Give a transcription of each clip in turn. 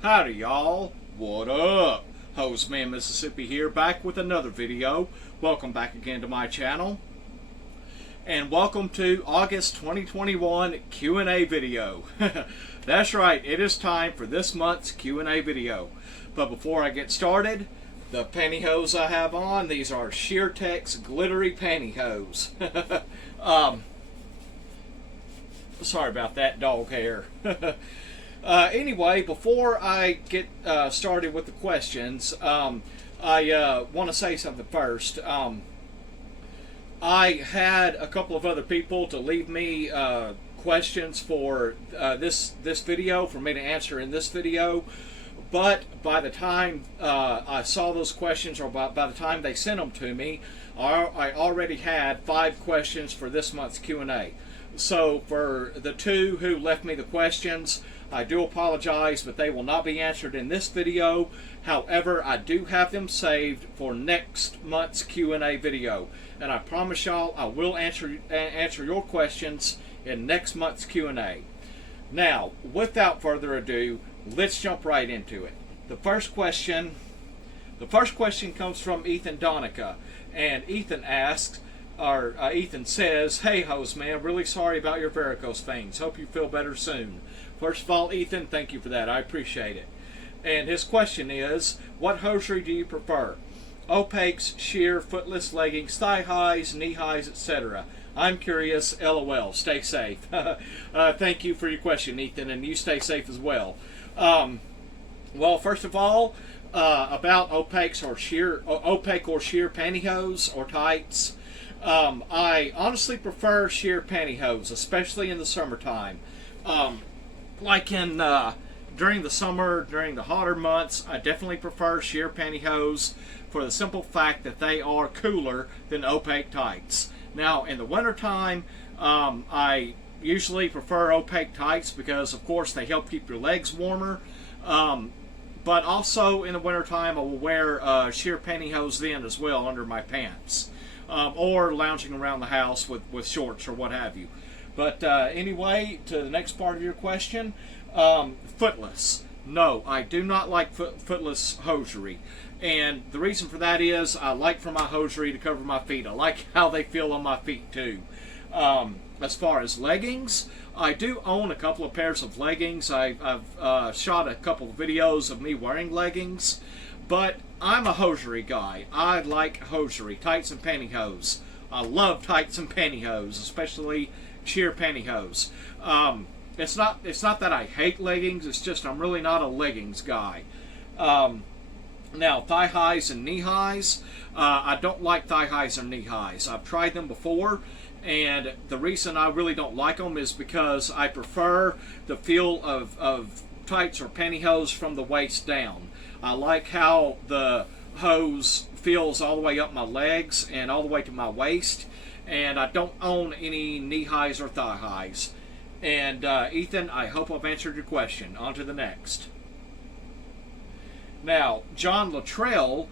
Howdy y'all, what up? Hosiery, Mississippi here, back with another video. Welcome back again to my channel. And welcome to August 2021 Q&A video. That's right, it is time for this month's Q&A video. But before I get started, the pantyhose I have on, these are Sheertex glittery pantyhose. Sorry about that dog hair. Anyway, before I get started with the questions, I want to say something first. I had a couple of other people to leave me questions for this video, for me to answer in this video. But by the time I saw those questions, or by the time they sent them to me, I already had 5 questions for this month's Q&A. So for the 2 who left me the questions, I do apologize, but they will not be answered in this video. However, I do have them saved for next month's Q&A video. And I promise y'all I will answer your questions in next month's Q&A. Now, without further ado, let's jump right into it. The first question comes from Ethan Donica. And Ethan asks, Ethan says, "Hey Hose Man, really sorry about your varicose veins. Hope you feel better soon." First of all, Ethan, thank you for that. I appreciate it. And his question is, what hosiery do you prefer? Opaques, sheer, footless leggings, thigh highs, knee highs, etc. I'm curious. LOL. Stay safe. Thank you for your question, Ethan, and you stay safe as well. Well, first of all, about opaque or sheer pantyhose or tights. I honestly prefer sheer pantyhose, especially in the summertime. Like in during the summer, during the hotter months, I definitely prefer sheer pantyhose for the simple fact that they are cooler than opaque tights. Now, in the wintertime, I usually prefer opaque tights because, of course, they help keep your legs warmer. But also in the wintertime, I will wear sheer pantyhose then as well under my pants. Or lounging around the house with shorts or what have you. But anyway, to the next part of your question, footless. No, I do not like footless hosiery. And the reason for that is I like for my hosiery to cover my feet. I like how they feel on my feet too. As far as leggings, I do own a couple of pairs of leggings. I've shot a couple of videos of me wearing leggings. But I'm a hosiery guy. I like hosiery, tights and pantyhose. I love tights and pantyhose, especially sheer pantyhose. It's not that I hate leggings. It's just I'm really not a leggings guy. Now, thigh highs and knee highs. I don't like thigh highs or knee highs. I've tried them before, and the reason I really don't like them is because I prefer the feel of tights or pantyhose from the waist down. I like how the hose feels all the way up my legs and all the way to my waist, and I don't own any knee highs or thigh highs. And Ethan, I hope I've answered your question. On to the next. Now, John Luttrell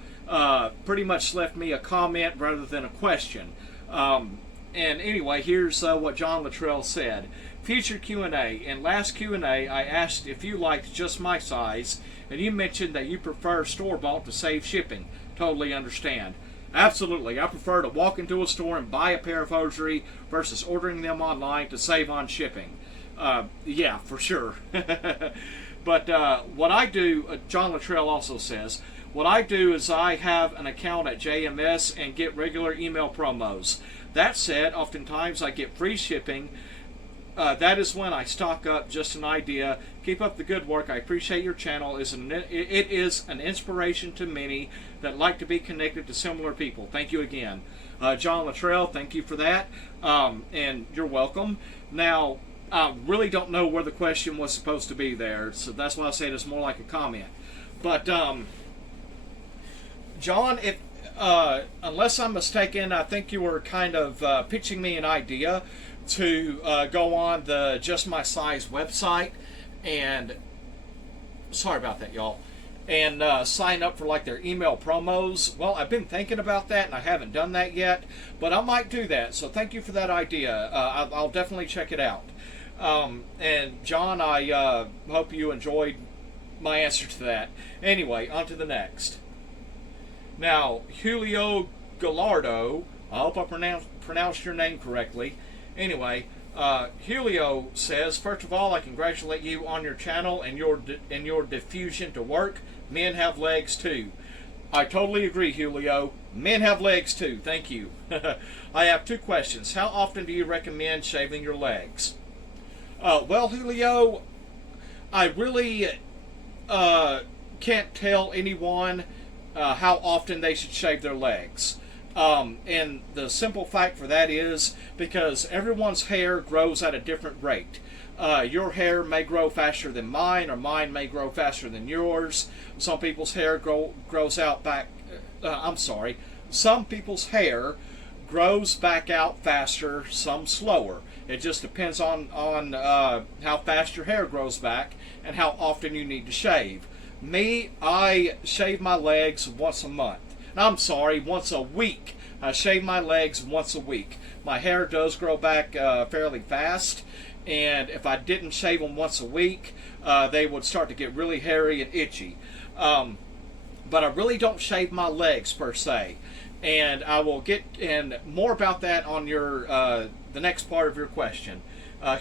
pretty much left me a comment rather than a question. And anyway, here's what John Luttrell said. Future Q&A. In last Q&A, I asked if you liked just my size, and you mentioned that you prefer store-bought to save shipping. Totally understand. Absolutely. I prefer to walk into a store and buy a pair of hosiery versus ordering them online to save on shipping. Yeah, for sure. But what I do, John Luttrell also says, what I do is I have an account at JMS and get regular email promos. That said, oftentimes I get free shipping. That is when I stock up. Just an idea. Keep up the good work. I appreciate your channel. It is an inspiration to many that like to be connected to similar people. Thank you again. John Luttrell, thank you for that. And you're welcome. Now, I really don't know where the question was supposed to be there, so that's why I said it's more like a comment. But, John, unless I'm mistaken, I think you were kind of pitching me an idea to go on the Just My Size website and, sorry about that, y'all, and sign up for like their email promos. Well, I've been thinking about that and I haven't done that yet, but I might do that. So thank you for that idea. I'll definitely check it out. And John, I hope you enjoyed my answer to that. Anyway, on to the next. Now, Julio Gallardo, I hope I pronounced your name correctly. Anyway, Julio says, first of all, I congratulate you on your channel and your diffusion to work. Men have legs too. I totally agree, Julio. Men have legs too. Thank you. I have two questions. How often do you recommend shaving your legs? Well, Julio, I really can't tell anyone how often they should shave their legs. And the simple fact for that is because everyone's hair grows at a different rate. Your hair may grow faster than mine, or mine may grow faster than yours. Some people's hair grows out back. Some people's hair grows back out faster, some slower. It just depends on how fast your hair grows back and how often you need to shave. Me, I shave my legs once a month. Once a week. I shave my legs once a week. My hair does grow back fairly fast, and if I didn't shave them once a week, they would start to get really hairy and itchy. But I really don't shave my legs per se, and I will get in more about that on your the next part of your question.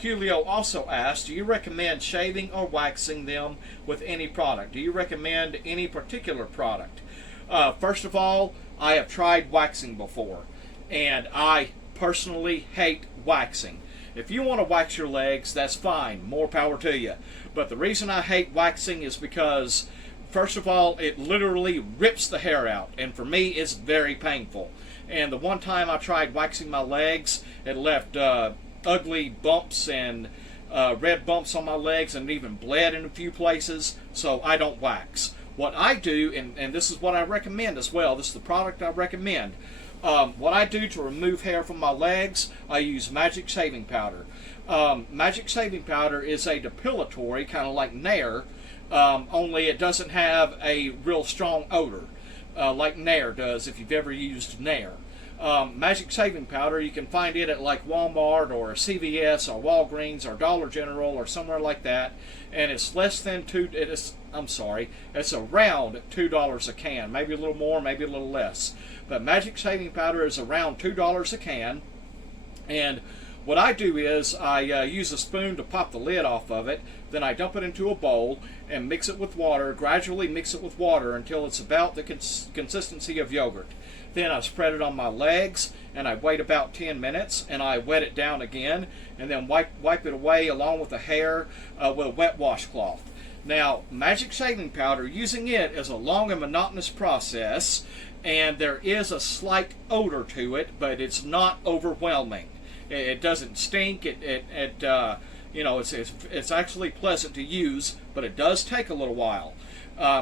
Julio also asked, do you recommend shaving or waxing them with any product? Do you recommend any particular product? First of all, I have tried waxing before, and I personally hate waxing. If you want to wax your legs, that's fine. More power to you. But the reason I hate waxing is because, first of all, it literally rips the hair out, and for me, it's very painful. And the one time I tried waxing my legs, it left ugly bumps and red bumps on my legs, and even bled in a few places, so I don't wax. What I do, and this is what I recommend as well, this is the product I recommend. What I do to remove hair from my legs, I use Magic Shaving Powder. Magic Shaving Powder is a depilatory, kind of like Nair, only it doesn't have a real strong odor like Nair does if you've ever used Nair. Magic Shaving Powder, you can find it at like Walmart or CVS or Walgreens or Dollar General or somewhere like that, and it's it's around $2 a can, maybe a little more, maybe a little less. But Magic Shaving Powder is around $2 a can, and what I do is I use a spoon to pop the lid off of it, then I dump it into a bowl and mix it with water, gradually mix it with water until it's about the consistency of yogurt. Then I spread it on my legs, and I wait about 10 minutes, and I wet it down again, and then wipe it away along with the hair with a wet washcloth. Now, Magic Shaving Powder, using it is a long and monotonous process, and there is a slight odor to it, but it's not overwhelming. It doesn't stink. It's actually pleasant to use, but it does take a little while.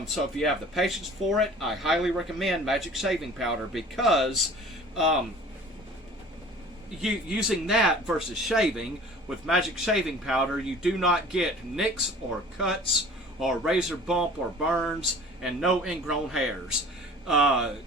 So if you have the patience for it, I highly recommend Magic Shaving Powder because using that versus shaving, with Magic Shaving Powder, you do not get nicks or cuts or razor bump or burns and no ingrown hairs. The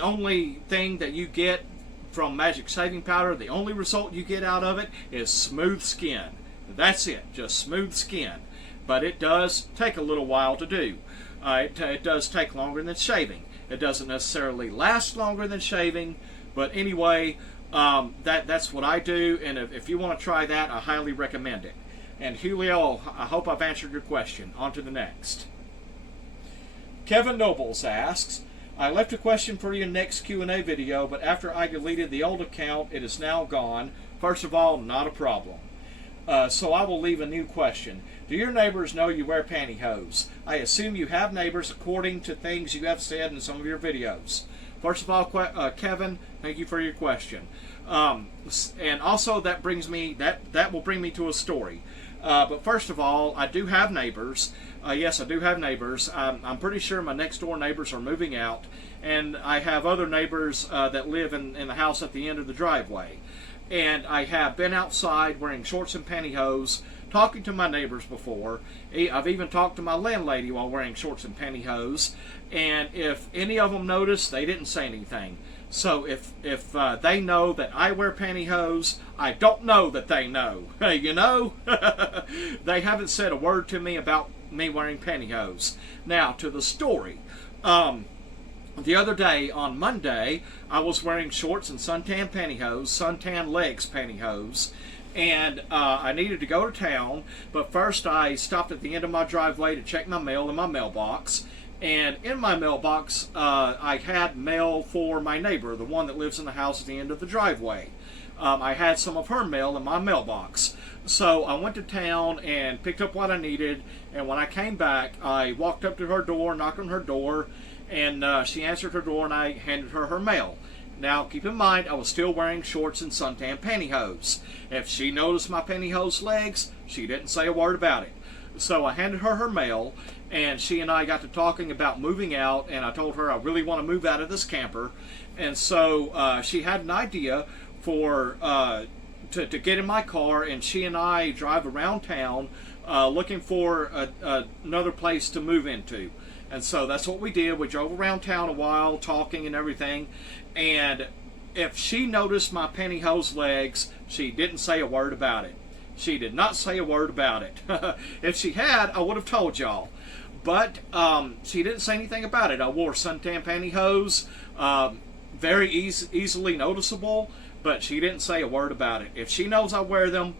only thing that you get from Magic Shaving Powder, the only result you get out of it is smooth skin. That's it, just smooth skin. But it does take a little while to do. It does take longer than shaving. It doesn't necessarily last longer than shaving, but anyway, that's what I do, and if you want to try that, I highly recommend it. And Julio, I hope I've answered your question. On to the next. Kevin Nobles asks, I left a question for your next Q&A video, but after I deleted the old account, it is now gone. First of all, not a problem. So I will leave a new question. Do your neighbors know you wear pantyhose? I assume you have neighbors according to things you have said in some of your videos. First of all, Kevin, thank you for your question. And also that will bring me to a story. But first of all, I do have neighbors. Yes, I do have neighbors. I'm pretty sure my next door neighbors are moving out, and I have other neighbors that live in the house at the end of the driveway. And I have been outside wearing shorts and pantyhose, talking to my neighbors before. I've even talked to my landlady while wearing shorts and pantyhose, and if any of them noticed, they didn't say anything. So if they know that I wear pantyhose, I don't know that they know. You know? They haven't said a word to me about me wearing pantyhose. Now to the story. The other day, on Monday, I was wearing shorts and suntan pantyhose, suntan legs pantyhose, and I needed to go to town, but first I stopped at the end of my driveway to check my mail in my mailbox, and in my mailbox I had mail for my neighbor, the one that lives in the house at the end of the driveway. I had some of her mail in my mailbox. So I went to town and picked up what I needed, and when I came back, I walked up to her door, knocked on her door, and she answered her door, and I handed her her mail. Now, keep in mind, I was still wearing shorts and suntan pantyhose. If she noticed my pantyhose legs, she didn't say a word about it. So I handed her her mail, and she and I got to talking about moving out, and I told her I really want to move out of this camper. And so she had an idea for to get in my car, and she and I drive around town looking for another place to move into. And so that's what we did. We drove around town a while, talking and everything. And if she noticed my pantyhose legs, she didn't say a word about it. She did not say a word about it. If she had, I would have told y'all. But she didn't say anything about it. I wore suntan pantyhose, very easily noticeable, but she didn't say a word about it. If she knows I wear them,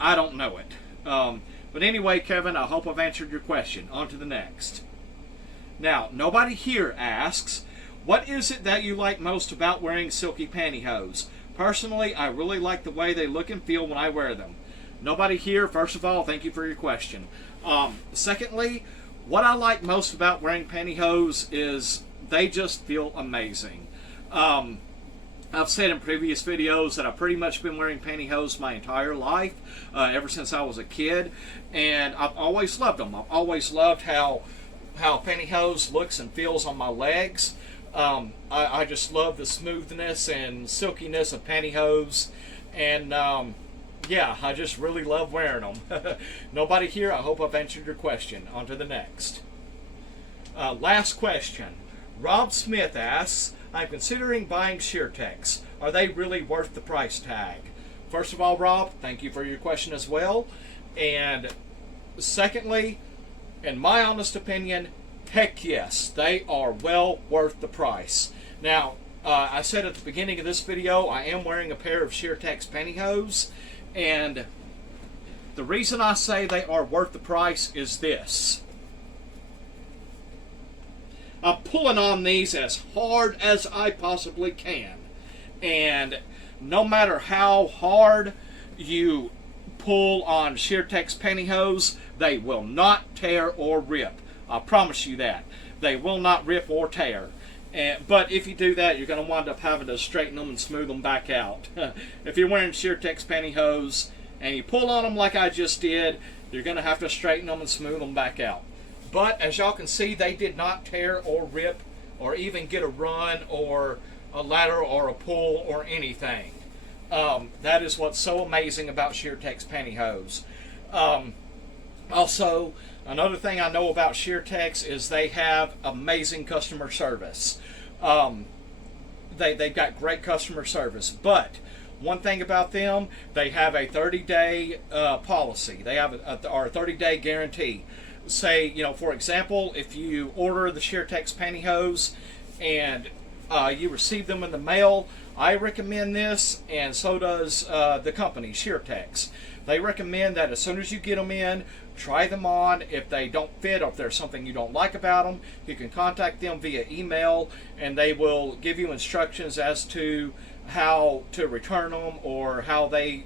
I don't know it. But anyway, Kevin, I hope I've answered your question. On to the next. Now, nobody here asks, what is it that you like most about wearing silky pantyhose? Personally, I really like the way they look and feel when I wear them. Nobody here, first of all, thank you for your question. Secondly, what I like most about wearing pantyhose is they just feel amazing. I've said in previous videos that I've pretty much been wearing pantyhose my entire life, ever since I was a kid, and I've always loved them. I've always loved how pantyhose looks and feels on my legs. I just love the smoothness and silkiness of pantyhose, and yeah, I just really love wearing them. Nobody here, I hope I've answered your question. On to the next. Last question. Rob Smith asks, I'm considering buying Sheertex. Are they really worth the price tag? First of all, Rob, thank you for your question as well. And secondly, in my honest opinion, heck yes, they are well worth the price. Now, I said at the beginning of this video, I am wearing a pair of Sheertex pantyhose, and the reason I say they are worth the price is this. I'm pulling on these as hard as I possibly can, and no matter how hard you pull on Sheertex pantyhose, they will not tear or rip. I promise you that. They will not rip or tear. But if you do that, you're going to wind up having to straighten them and smooth them back out. If you're wearing Sheertex pantyhose and you pull on them like I just did, you're going to have to straighten them and smooth them back out. But as y'all can see, they did not tear or rip or even get a run or a ladder or a pull or anything. That is what's so amazing about Sheertex pantyhose. Also, another thing I know about Sheertex is they have amazing customer service. They've got great customer service, but one thing about them, they have a 30-day policy. They have a 30-day guarantee. Say, you know, for example, if you order the Sheertex pantyhose and you receive them in the mail, I recommend this, and so does the company, Sheertex. They recommend that as soon as you get them in, try them on. If they don't fit or if there's something you don't like about them, you can contact them via email, and they will give you instructions as to how to return them or how they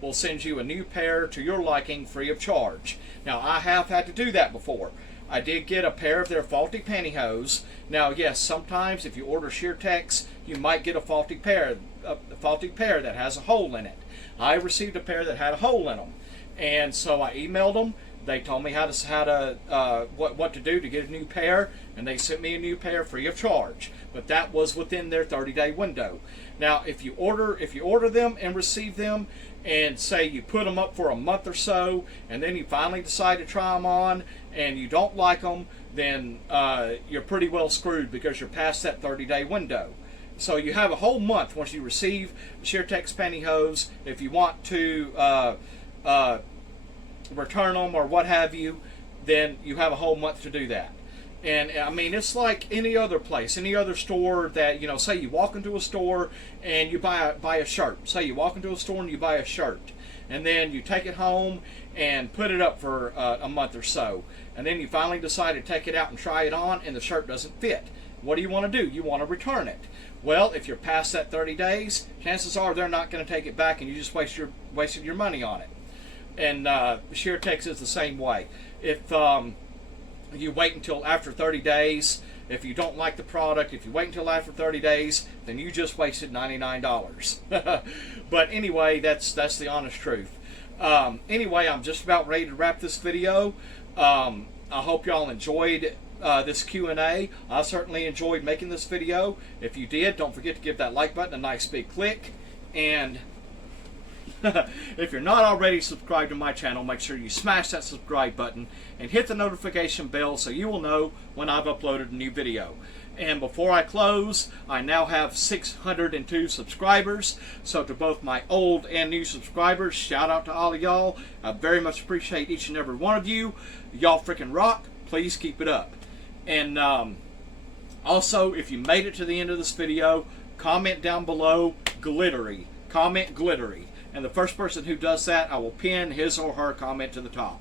will send you a new pair to your liking free of charge. Now, I have had to do that before. I did get a pair of their faulty pantyhose. Now, yes, sometimes if you order Sheertex, you might get a faulty pair that has a hole in it. I received a pair that had a hole in them, and so I emailed them. They told me what to do to get a new pair, and they sent me a new pair free of charge. But that was within their 30-day window. Now, if you order them and receive them, and say you put them up for a month or so, and then you finally decide to try them on, and you don't like them, then you're pretty well screwed because you're past that 30-day window. So you have a whole month once you receive Sheertex pantyhose. If you want to return them or what have you, then you have a whole month to do that. And I mean, it's like any other place, any other store that, you know, say you walk into a store and you buy a shirt. Say you walk into a store and you buy a shirt, and then you take it home and put it up for a month or so, and then you finally decide to take it out and try it on, and the shirt doesn't fit. What do you want to do? You want to return it. Well, if you're past that 30 days, chances are they're not going to take it back, and you just wasted your money on it. And Sheertex is the same way. If you wait until after 30 days, if you don't like the product, if you wait until after 30 days, then you just wasted $99. But anyway, that's the honest truth. Anyway, I'm just about ready to wrap this video. I hope y'all enjoyed this Q&A. I certainly enjoyed making this video. If you did, don't forget to give that like button a nice big click. And if you're not already subscribed to my channel, make sure you smash that subscribe button and hit the notification bell so you will know when I've uploaded a new video. And before I close, I now have 602 subscribers. So to both my old and new subscribers, shout out to all of y'all. I very much appreciate each and every one of you. Y'all freaking rock. Please keep it up. And also, if you made it to the end of this video, comment down below glittery. Comment glittery. And the first person who does that, I will pin his or her comment to the top.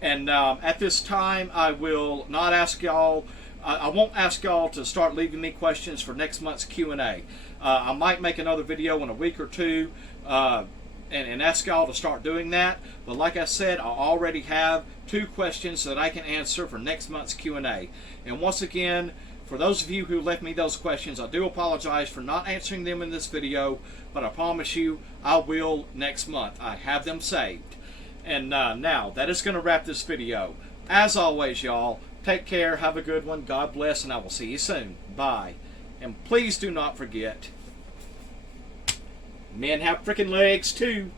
And at this time, I will not ask y'all, I won't ask y'all to start leaving me questions for next month's Q&A. I might make another video in a week or two and ask y'all to start doing that. But like I said, I already have 2 questions that I can answer for next month's Q&A. And once again, for those of you who left me those questions, I do apologize for not answering them in this video, but I promise you I will next month. I have them saved. And now, that is going to wrap this video. As always, y'all, take care, have a good one, God bless, and I will see you soon. Bye. And please do not forget, men have freaking legs too.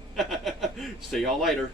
See y'all later.